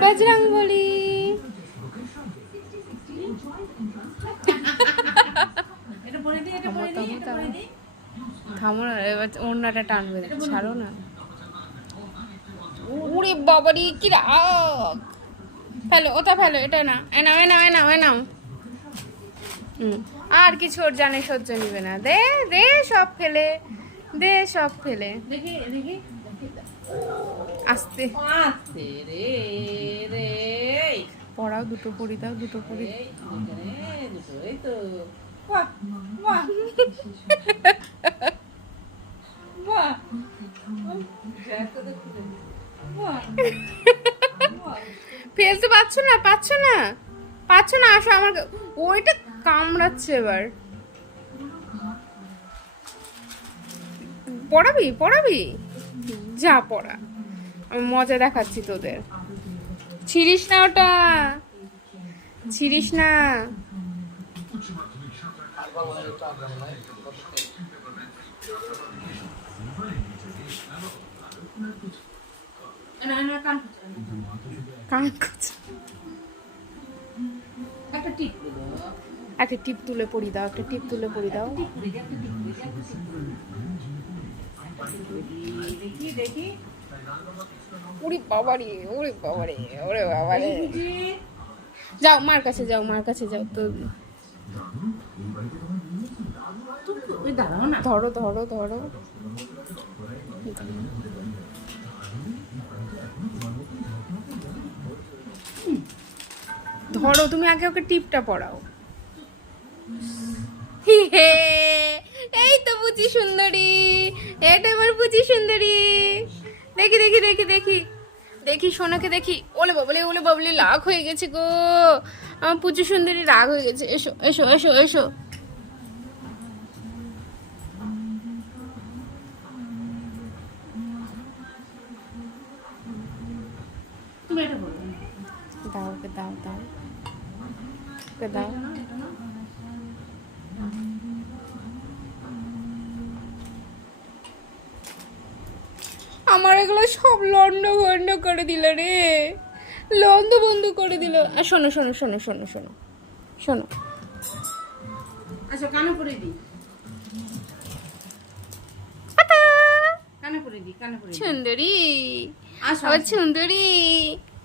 বজরংবলী। থামো না, এবার ওড়নাটা টানবে, ছাড়ো না। উরে বাবারি কি রাগ! ফেলো ওটা, ফেলো এটা না, এনাও এনাও এনাও এনাও। আর কিছু ওর জানে সহ্য নিবে না। দে দে সব ফেলে, দে সব ফেলে। দেখি দেখি আস্তে আস্তে রে রে পড়াও, দুটো পড়ি দাও, দুটো পড়ি। দুটো এই তো বাহ বাহ বাহ ফেলতে পারছো না, পাচ্ছ না, পাচ্ছ না, আসো আমার ওইটা কামড়াচ্ছে এবার। পড়াবি পড়াবি, যা পড়া, আমি মজা দেখাচ্ছি তোদের। ছিড়িস না ওটা, ছিড়িস না। না না কান কান করছে। একটা টিপ দিলো একটা টিপ তুলে পড়ি দাও, একটা টিপ তুলে পড়ি দাও। দেখি দেখি ওরে বাবারে, ওরে বাবারে, ওরে বাবারে। যাও মার কাছে যাও, মার কাছে যাও তো। ওই দাঁড়াও না ধরো ধরো ধরো। ধরো তুমি আগে ওকে টিপটা পড়াও। হে, এই তো পুচি সুন্দরী, এটা আমার পুচি সুন্দরী। দেখি দেখি দেখি দেখি দেখি সোনাকে দেখি। ওলে বাবলি, ওলে বাবলি, রাগ হয়ে গেছে গো, আমার পুচি সুন্দরী রাগ হয়ে গেছে। এসো এসো এসো এসো। তুমি এটা বলো দাও ওকে, দাও দাও ওকে দাও। আমার এগুলো সব লন্ড ভন্ড করে দিল রে, লন্ড বন্ধ করে দিল। আর শোনো শোনো শোনো শোনো শোনো শোনো, আচ্ছা কানে পরে দি কানে পরে দি কানে পরে দি সুন্দরী, আসো আবার সুন্দরী,